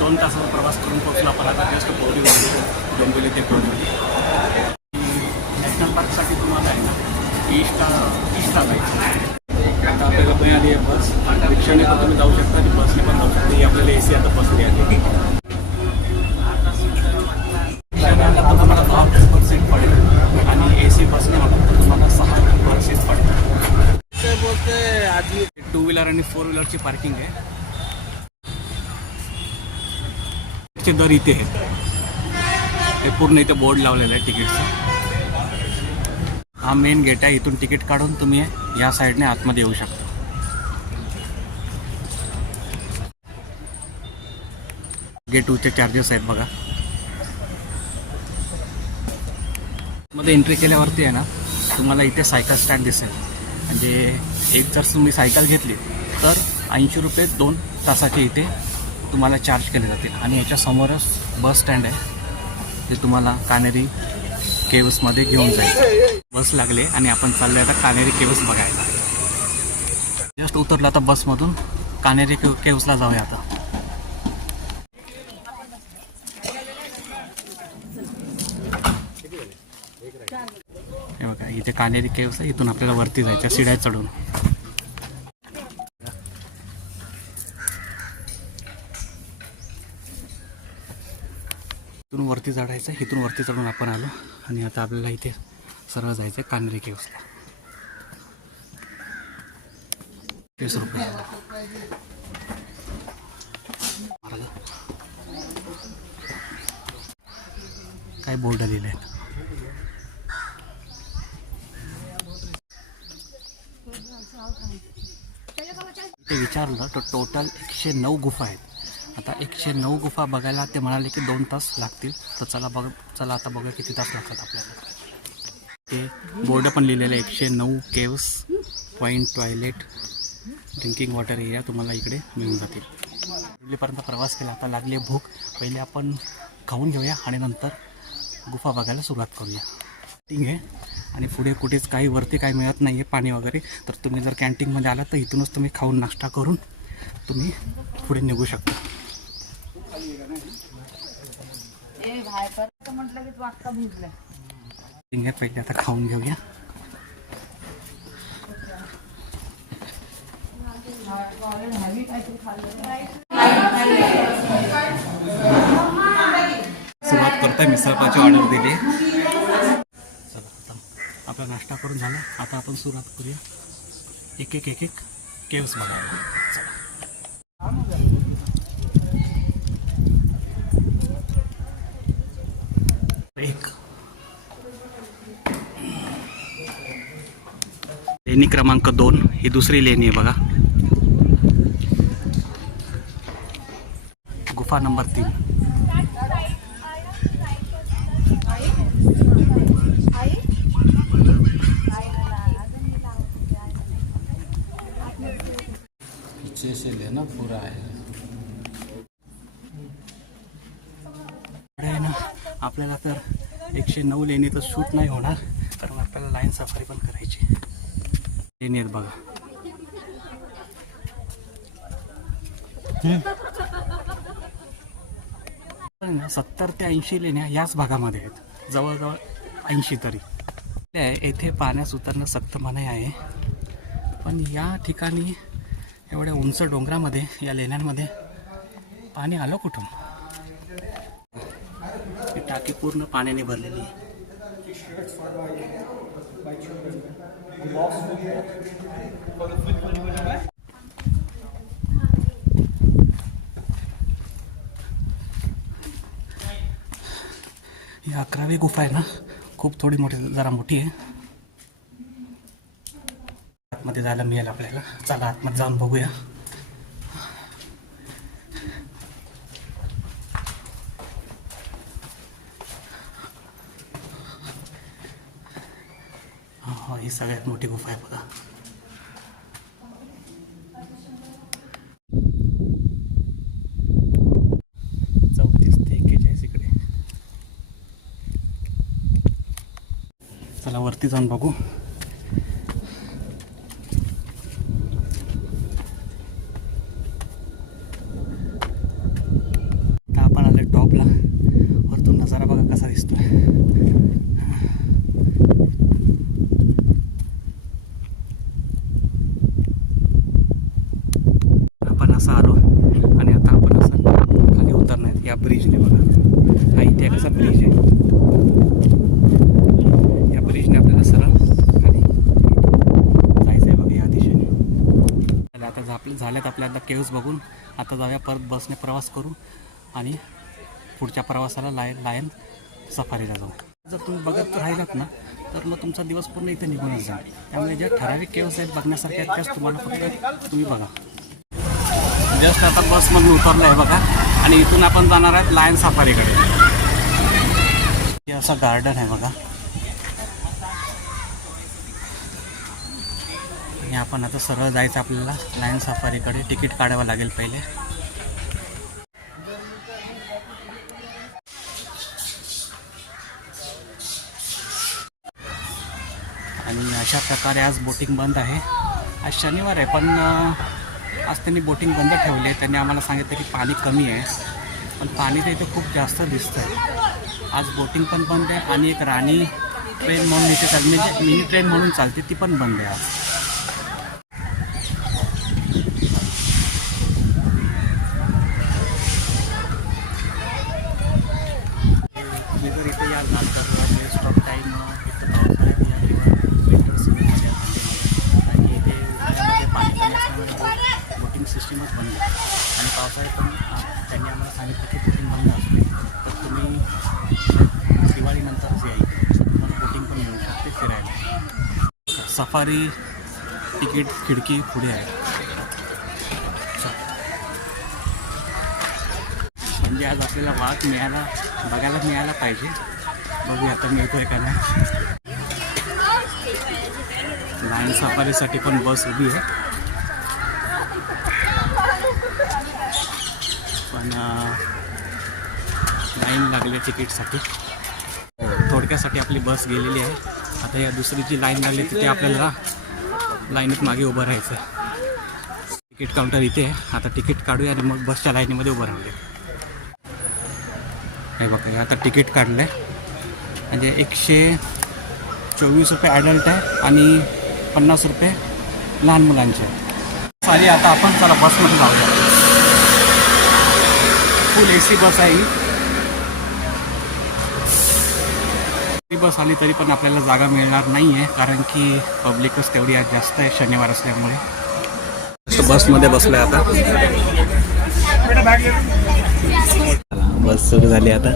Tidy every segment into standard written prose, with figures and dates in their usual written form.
2 तासाचा प्रवास करून पोहोचला आपण आता जस्ट बोरीवली डोंबिवली ते बोरीवली. नॅशनल पार्कसाठी तुम्हाला आहे ना ईस्टला जायचं. आता आपल्याला मिळाली आहे बस. रिक्षाने पण तुम्ही जाऊ शकता आणि बसने पण जाऊ शकता. ही आपल्याला AC आता बसली आहे. आता तुम्हाला 10% पडेल आणि AC बसने म्हटलं तुम्हाला 6% पडेल. ते बोलते आधी 2 व्हीलर आणि 4 व्हीलरची पार्किंग आहे. दर इथे आहेत. हे पूर्ण इथे बोर्ड लावलेलं आहे तिकीटचा. हा मेन गेट आहे. इथून तिकीट काढून तुम्ही या साईडने आतमध्ये येऊ शकता. गेट 2चे चार्जेस आहेत बघा. मध्ये एंट्री केल्यावरती आहे ना तुम्हाला इथे सायकल स्टँड दिसेल. म्हणजे एक जर तुम्ही सायकल घेतली तर 80 रुपये 2 तासाचे इथे तुम्हाला चार्ज केले जातील. आणि याच्या समोरच बस स्टँड आहे जे तुम्हाला कान्हेरी केव्समध्ये घेऊन जाईल. बस लागले आणि आपण चाललो आता कान्हेरी केव्स बघायला. जस्ट उतरलो आता बसमधून. कान्हेरी केव्सला जाऊया आता. हे बघा इथे कान्हेरी केव्स आहे. इथून आपल्याला वरती जायचं शिड्या चढून. इथून वरती चढायचं. इथून वरती चढून आपण आलो आणि आता आपल्याला इथे सर्व जायचं आहे कान्हेरी केव्सला. 30 रुपये. काय बोर्ड लिहिले आहेत. ते विचारलं तर टोटल 109 गुफा आहेत. आता 109 गुफा बघायला ते म्हणाले की 2 तास लागतील. तर चला आता बघूया किती तास लागतात आपल्याला. ते बोर्ड पण लिहिलेलं आहे 109 caves point toilet drinking water area तुम्हाला इकडे मिळून जातील. दिल्लीपर्यंत प्रवास केला. आता लागली भूक. पहिले आपण खाऊन घेऊया आणि नंतर गुफा बघायला सुरुवात करूया. ठीक आहे. आणि पुढे कुठेच काही वरती काही मिळत नाही आहे पाणी वगैरे. तर तुम्ही जर कॅन्टीनमध्ये आलात तर इथूनच तुम्ही खाऊन नाश्ता करून तुम्ही पुढे निघू शकता. पहिले आता खाऊन घेऊया. सुरुवात करताय. मिसळपावची ऑर्डर दिली. चला आता आपला नाश्ता करून झाला. आता आपण सुरुवात करूया एक एक केव्स बघायला. एक लेणी क्रमांक 2 ही दुसरी लेणी आहे बघा. गुफा नंबर 3. पीछे से लेना पूरा है ना. आपल्याला तर 109 लेणी तर शूट नाही होणार कारण आपल्याला लाईन सफारी पण करायची. लेणी आहेत बघा. 70 ते 80 लेण्या याच भागामध्ये आहेत. जवळजवळ 80 तरी. येथे पाण्यास उतरणं सक्त मनाई आहे, पण या ठिकाणी एवढ्या उंच डोंगरामध्ये या लेण्यांमध्ये पाणी आलं कुठून? ही टाकी पूर्ण पाण्याने भरलेली आहे. ही 11वी गुफा आहे ना, खूप थोडी मोठी, जरा मोठी आहे. आतमध्ये जायला मिळेल आपल्याला. चला आतमध्ये जाऊन बघूया. हा, ही सगळ्यात मोठी गुफा आहे बघा. चला वरती जाऊन बघू. आता आपण आले टॉपला. वरतून नजारा बघा कसा दिसतोय. आपण असं आलो आणि आता आपण असं खाली उतरणार या ब्रिजने बघा. हा इथे कसा ब्रिज आहे. ब्रिजने आपल्याला सरळ खाली जायचं आहे बघा या दिशेने. आता झाल्यात आपल्याला केव्स बघून. आता जाऊया परत बसने प्रवास करू आणि पुढच्या प्रवासाला लायन सफारीला जाऊ. जर तुम्ही बघत राहिलात ना तर मग तुमचा दिवस पूर्ण इथे निघूनच जाईल. त्यामुळे ज्या ठराविक केव्स आहेत बघण्यासारख्या आहेत त्याच तुम्हाला फक्त तुम्ही बघा. जस्ट आता बसमधून उतरलं आहे बघा आणि इथून आपण जाणार आहेत लायन सफारीकडे. हे असं गार्डन आहे बघा आणि आपण आता सरळ जायचं आपल्याला लायन सफारीकडे. तिकीट काढावं लागेल पहिले. आणि अशा प्रकारे आज बोटिंग बंद आहे. आज शनिवार आहे पण आज त्यांनी बोटिंग बंद ठेवली आहे. त्यांनी आम्हाला सांगितलं की पाणी कमी आहे, पण पाणी तर इथे खूप जास्त दिसतं आहे. आज बोटिंग पण बंद आहे आणि एक राणी ट्रेन म्हणून इथे चालली, म्हणजे मिनी ट्रेन म्हणून चालते, ती पण बंद आहे आज. तुम्ही जर इथे याल ना तर वेस्ट ऑफ टाईम इथं पावसाळ्यात या किंवा विंटर सीझनमध्ये आणि इथे उन्हाळ्यामध्ये पाणी कमी असल्यामुळे बोटिंग सिस्टीमच बंद आहे. आणि पावसाळ्यात पण त्यांनी आम्हाला सांगितलं की बोटिंग बंद असते, तर तुम्ही दिवाळीनंतर जे आहे तुम्हाला बोटिंग पण मिळू शकते फिरायला. सफारी तिकीट खिडकी पुढे आहे. म्हणजे आज आपल्याला वाघ बघायला मिळायला पाहिजे. बघूया आता मिळतोय का नाही. लायन सफारीसाठी पण बस उभी आहे, पण लाईन लागली तिकीटसाठी. थोडक्यासाठी आपली बस गेलेली आहे. आता या दुसरी जी लाईन लागली तिथे आपल्याला लाईनीत मागे उभं राहायचं आहे. तिकीट काउंटर इथे आहे. आता तिकीट काढूया आणि मग बसच्या लाईनीमध्ये उभं राहूया. हे बघा आता तिकीट काढलं आहे. म्हणजे 124 रुपये ॲडल्ट आहे आणि 50 रुपये लहान मुलांचे. सारी आता आपण चला बसमध्ये जाऊया. फुल AC बस आहे ही बस आली तरी पण आपल्याला जागा मिळणार नाही आहे, कारण की पब्लिकच तेवढी आज जास्त आहे शनिवार असल्यामुळे. बसमध्ये बसलोय आता. बस सुरू झाली आता.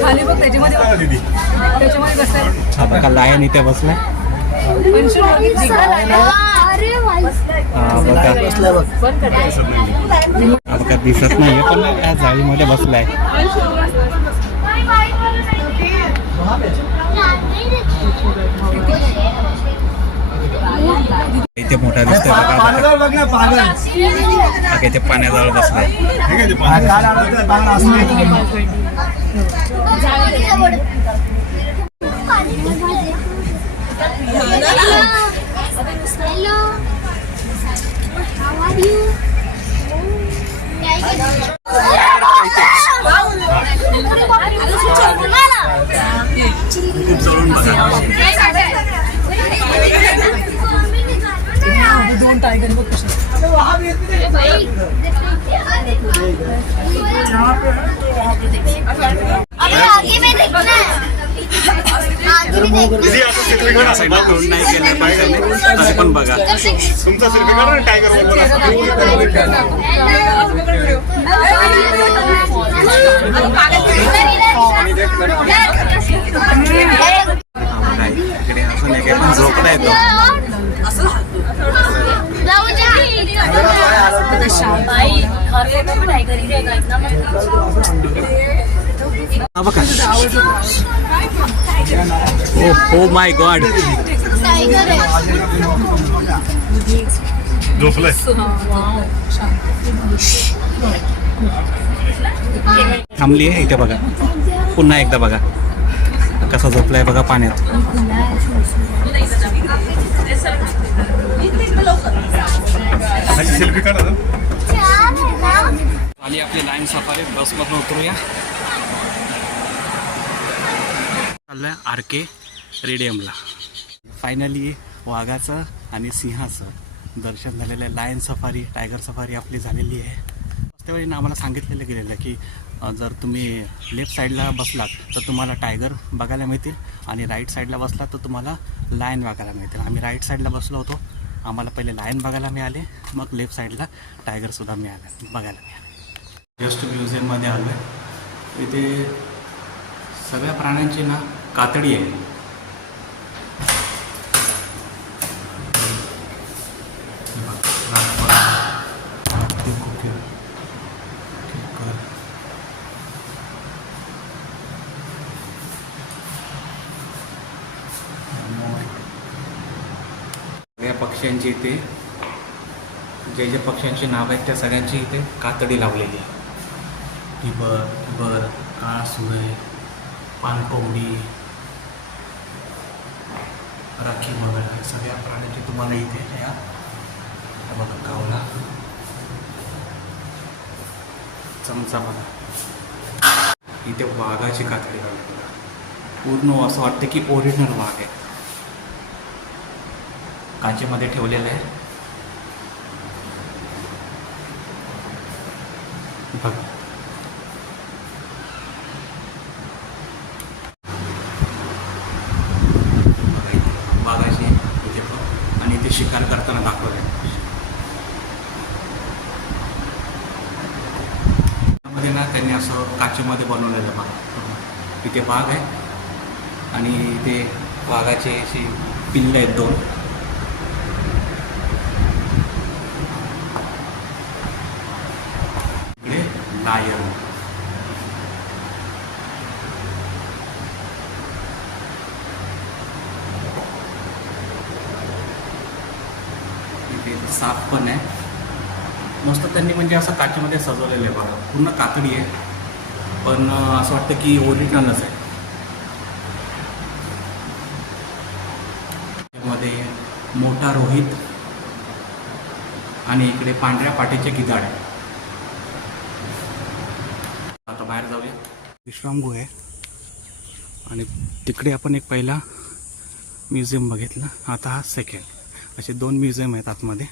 खाली बघ त्याच्यामध्ये बसलाय. बघा लायन इथे बसलाय. बघा दिसत नाहीये पण या जाळीमध्ये बसलाय. इथे मोठा दिसतोय बघा. इथे पाण्याजवळ बसलाय. खूप जवळून बघा. दोन टायगर बघ कसे. नाही केलं पण बघा. तुमचा सेल्फी काढा ना टायगर इकडे असं नाही पण झोपता येतो. Oh my god. झोपलंय. थांबली आहे इथे बघा. पुन्हा एकदा बघा कसा झोपलाय बघा पाण्यात. सेल्फी काढा ना. आली आपली लाईन सफारी. बसमधून उतरूया. चाललंय RK रेडियमला. फायनली वाघाचं आणि सिंहाचं दर्शन झालेलं आहे. लायन सफारी, टायगर सफारी आपली झालेली आहे. त्यावेळी आम्हाला सांगितलेलं गेलेलं की जर तुम्ही लेफ्ट साईडला बसलात तर तुम्हाला टायगर बघायला मिळतील आणि राईट साईडला बसलात तर तुम्हाला लायन बघायला मिळतील. आम्ही राईट साईडला बसलो होतो. आम्हाला पहिले लायन बघायला मिळाले, मग लेफ्ट साईडला टायगरसुद्धा बघायला मिळाले. जस्ट म्युझियममध्ये आलो आहे. इथे सगळ्या प्राण्यांची ना कातडी आहे. सगळ्या पक्ष्यांची इथे जे पक्ष्यांची नाव आहेत त्या सगळ्यांची इथे कातडी लावलेली आहे. टिबर, काळा सुरई, पानकोंबडी, राखी वगैरे सगळ्या प्राण्यांची तुम्हाला इथे या बघा. कावला, चमचा बघा. इथे वाघाची कातडी लावली बघा. पूर्ण असं वाटतं की ओरिजिनल वाघ आहे. काचेमध्ये ठेवलेलं आहे बघा. वाघाची इथे आणि इथे शिकार करताना दाखवले. त्यामध्ये ना त्यांनी असं काचेमध्ये बनवलेलं बघा. इथे वाघ आहे आणि इथे वाघाचे अशी पिल्लं आहेत 2. इकडे लायन. इथे साप पण आहे. मस्त त्यांनी म्हणजे असं काचेमध्ये सजवलेलं आहे बघा. पूर्ण कातडी आहे पण असं वाटतं की ओरिजिनलच आहे. त्यामध्ये मोठा रोहित आणि इकडे पांढऱ्या पाटीचे गिधाड आहे. आता बाहेर जाऊया. विश्रामगृह आहे आणि तिकडे आपण एक पहिला म्युझियम बघितलं. आता हा सेकंड. असे 2 म्युझियम आहेत आतमध्ये.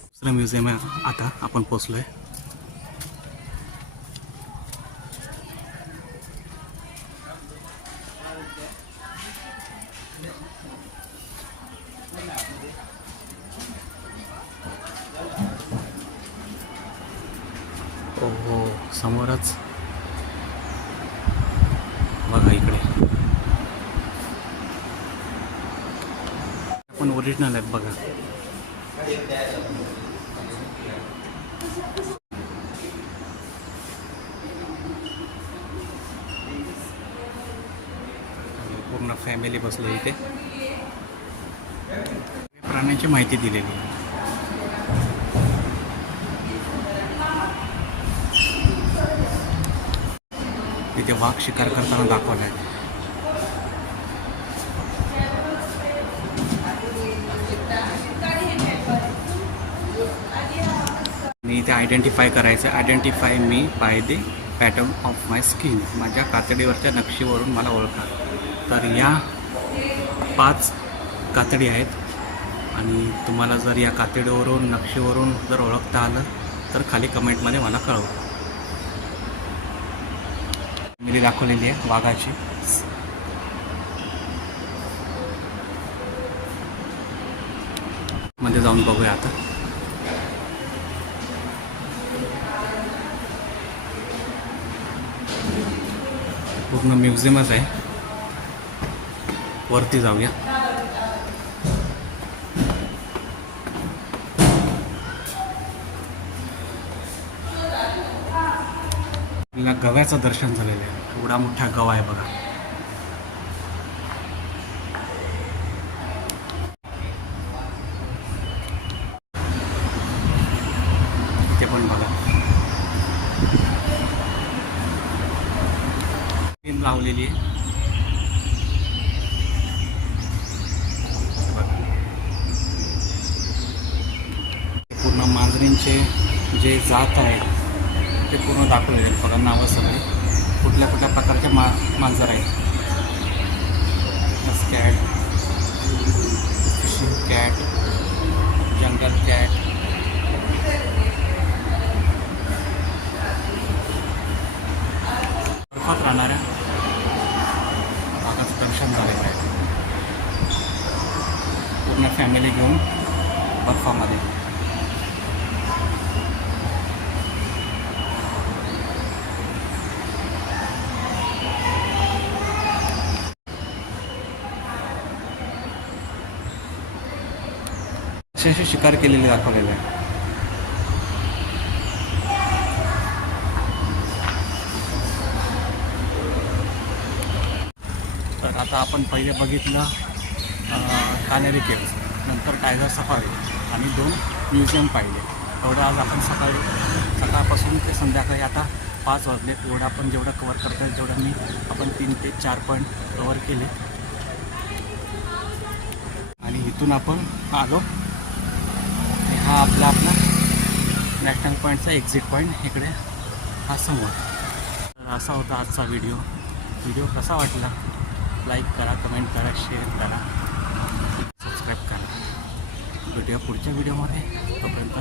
दुसरं म्युझियम आहे आता आपण पोचलो आहे. हो समोरच बघा. इकडे पण ओरिजिनल आहेत बघा. पूर्ण फॅमिली बसलो इथे. प्राण्यांची माहिती दिलेली आहे. तिथे वाघ शिकार करताना दाखवला आहे. आणि इथे आयडेंटिफाय करायचं. Identify me by the pattern of my skin. माझ्या कातडीवरच्या नक्षीवरून मला ओळखा. तर या 5 कातडी आहेत आणि तुम्हाला जर या कातडीवरून नक्षीवरून जर ओळखता आलं तर खाली कमेंटमध्ये मला कळवा. मी दाखवलेली आहे वाघाची. मध्ये जाऊन बघूया आता. पूर्ण म्युझियमच आहे. वरती जाऊया. आपल्याला गव्याचं दर्शन झालेलं आहे. एवढा मोठा गवा आहे बघा. इथे पण बघा लावलेली आहे. पूर्ण मांजरींचे जे जात आहेत ते पूर्ण दाखवलेले आहेत बघा. नावं सगळे कुठल्या कुठल्या प्रकारचे मांजर आहेत. कॅट, फिशिंग कॅट, जंगल कॅट, बर्फात राहणाऱ्या वाघाचं दर्शन झालेलं आहे. पूर्ण फॅमिली घेऊन बर्फामध्ये. असे शिकार केलेले दाखवलेले आहे. तर आता आपण पहिले बघितलं कानेरी केव्ज, नंतर टायगर सफारी आणि 2 म्युझियम पाहिले. एवढं आज आपण सकाळपासून ते संध्याकाळी आता 5 वाजले. एवढं आपण जेवढं कवर करता येईल तेवढं आपण 3 ते 4 पॉईंट कवर केले. आणि इथून आपण आलो. हा आपला नॅशनल पॉईंटचा एक्झिट पॉईंट इकडे हा समोर. तर असा होता आजचा व्हिडिओ कसा वाटला लाईक करा, कमेंट करा, शेअर करा, सबस्क्राईब करा. भेटूया पुढच्या व्हिडिओमध्ये. तोपर्यंत